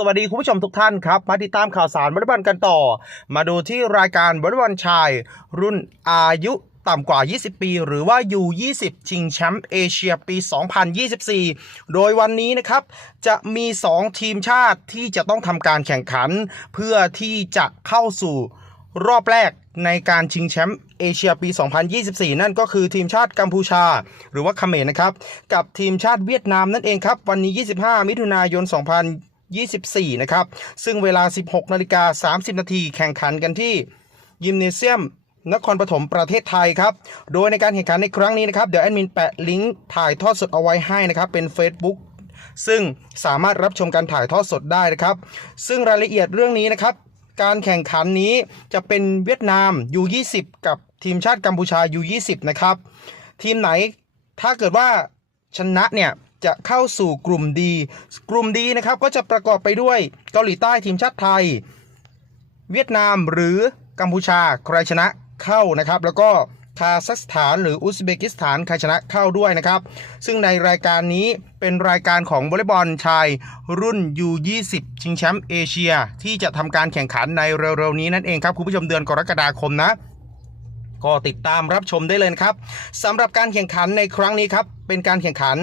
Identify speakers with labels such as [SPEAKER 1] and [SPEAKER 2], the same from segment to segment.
[SPEAKER 1] สวัสดีคุณผู้ชมทุกท่านครับ มาติดตามข่าวสารวอลเลย์บอลกันต่อ มาดูที่รายการวอลเลย์บอลชาย รุ่นอายุต่ำกว่า 20 ปี หรือว่า U20 ชิงแชมป์เอเชียปี 2024 โดยวันนี้นะครับ จะมี 2 ทีมชาติที่จะต้องทำการแข่งขัน เพื่อที่จะเข้าสู่รอบแรกในการชิงแชมป์เอเชียปี 2024 นั่นก็คือทีมชาติกัมพูชา หรือว่าเขมรนะครับ กับทีมชาติเวียดนามนั่นเองครับ วันนี้ 25 มิถุนายน 24 นะครับ ซึ่งเวลา 16นาฬิกา30 นาทีแข่งขันกันที่ยิมเนเซียมนครปฐมประเทศไทยครับ โดยในการแข่งขันในครั้งนี้นะครับ เดี๋ยวแอดมินแปะลิงก์ถ่ายทอดสดเอาไว้ให้นะครับ เป็น Facebook ซึ่งสามารถรับชมการถ่ายทอดสดได้นะครับ ซึ่งรายละเอียดเรื่องนี้นะครับ การแข่งขันนี้จะเป็นเวียดนาม U20 กับทีมชาติกัมพูชา U20 นะครับ ทีมไหนถ้าเกิดว่าชนะเนี่ย จะเข้าสู่กลุ่มดีกลุ่มดีนะครับก็จะประกอบไปด้วยเกาหลีใต้ทีมชาติไทย เวียดนามหรือกัมพูชาใครชนะเข้านะครับ แล้วก็คาซัคสถานหรืออุซเบกิสถานใครชนะเข้าด้วยนะครับ ซึ่งในรายการนี้เป็นรายการของวอลเลย์บอลชายรุ่น U20 ชิงแชมป์เอเชีย ที่จะทำการแข่งขันในเร็วๆนี้นั่นเองครับ คุณผู้ชมเดือนกรกฎาคมนะ ก็ติดตามรับชมได้เลยนะครับสำหรับการแข่งขันในครั้งนี้ครับ เป็นการแข่งขัน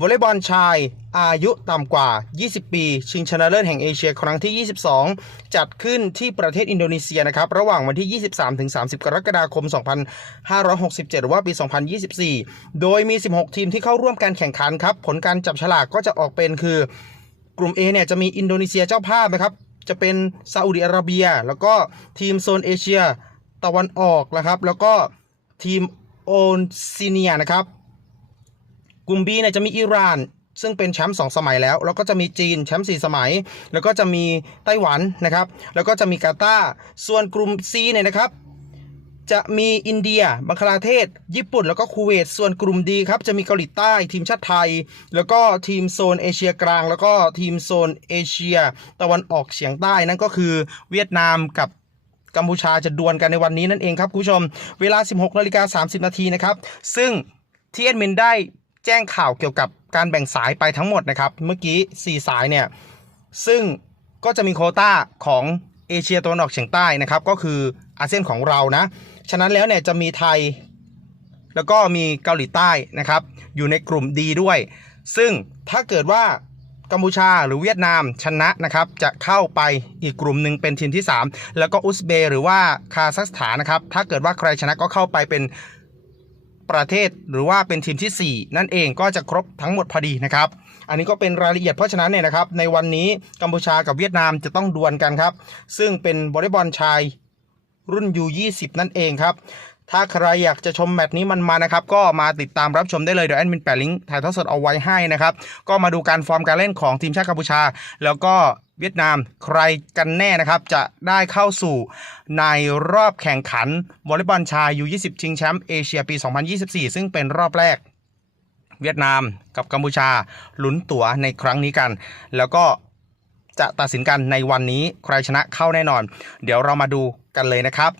[SPEAKER 1] วอลเลย์บอลชายอายุต่ำกว่า 20 ปี ชิงชนะเลิศแห่งเอเชียครั้งที่ 22 จัดขึ้นที่ประเทศอินโดนีเซียนะครับ ระหว่างวันที่ 23-30 กรกฎาคม 2567 หรือว่าปี 2024 โดยมี 16 ทีมที่เข้าร่วมการแข่งขันครับ ผลการจับฉลากก็จะออกเป็นคือกลุ่ม A เนี่ยจะมีอินโดนีเซียเจ้าภาพนะครับ จะเป็นซาอุดิอาระเบีย แล้วก็ทีมโซนเอเชียตะวันออกนะครับ แล้วก็ทีมโอนซิเนียนะครับ กลุ่ม B เนี่ยจะมีอิหร่าน ซึ่งเป็นแชมป์สองสมัยแล้ว แล้วก็จะมีจีนแชมป์สี่สมัย แล้วก็จะมีไต้หวันนะครับ แล้วก็จะมีกาตาร์ส่วนกลุ่ม C เนี่ยนะครับจะมีอินเดีย บังคลาเทศ ญี่ปุ่น แล้วก็คูเวต ส่วนกลุ่มดีครับ จะมีเกาหลีใต้ ทีมชาติไทย แล้วก็ทีมโซนเอเชียกลาง แล้วก็ทีมโซนเอเชีย ตะวันออกเฉียงใต้ นั่นก็คือเวียดนามกับกัมพูชาจะดวลกันในวันนี้นั่นเองครับคุณผู้ชม เวลา 16นาฬิกา30 นาทีนะครับ ซึ่งที่แอดมินได้ แจ้งข่าวเกี่ยวกับการแบ่งสายไปทั้งหมดนะครับ เมื่อกี้ 4 สายเนี่ย ซึ่งก็จะมีโคต้าของเอเชียตะวันออกเฉียงใต้นะครับ ก็คืออาเซียนของเรานะ ฉะนั้นแล้วเนี่ยจะมีไทย แล้วก็มีเกาหลีใต้นะครับ อยู่ในกลุ่มดีด้วย ซึ่งถ้าเกิดว่ากัมพูชาหรือเวียดนามชนะนะครับ จะเข้าไปอีกกลุ่มหนึ่งเป็นทีมที่ 3 แล้วก็อุซเบย์หรือว่าคาซัคสถานนะครับ ถ้าเกิดว่าใครชนะก็เข้าไปเป็น ประเทศหรือว่าเป็นทีมทีสี่ 4 นั่นเองก็จะครบทั้งหมดพอดีนะครับ อันนี้ก็เป็นรายละเอียดเพราะฉะนั้นเนี่ยนะครับ ในวันนี้กัมพูชากับเวียดนามจะต้องดวลกันครับ ซึ่งเป็นวอลเลย์บอลชายรุ่น U20 นั่นเองครับ ถ้าใครอยากจะชมแมตช์นี้มันมานะครับ ก็มาติดตามรับชมได้เลยเดี๋ยวแอดมินแปะลิงก์ถ่ายทอดสดเอาไว้ให้นะครับ ก็มาดูการฟอร์มการเล่นของทีมชาติกัมพูชา แล้วก็เวียดนามใครกันแน่นะครับ จะได้เข้าสู่ในรอบแข่งขันวอลเลย์บอลชาย U20 ชิงแชมป์เอเชียปี 2024 ซึ่งเป็นรอบแรก เวียดนามกับกัมพูชาลุ้นตั๋วในครั้งนี้กัน แล้วก็จะตัดสินกันในวันนี้ใครชนะเข้าแน่นอน เดี๋ยวเรามาดูกันเลยนะครับ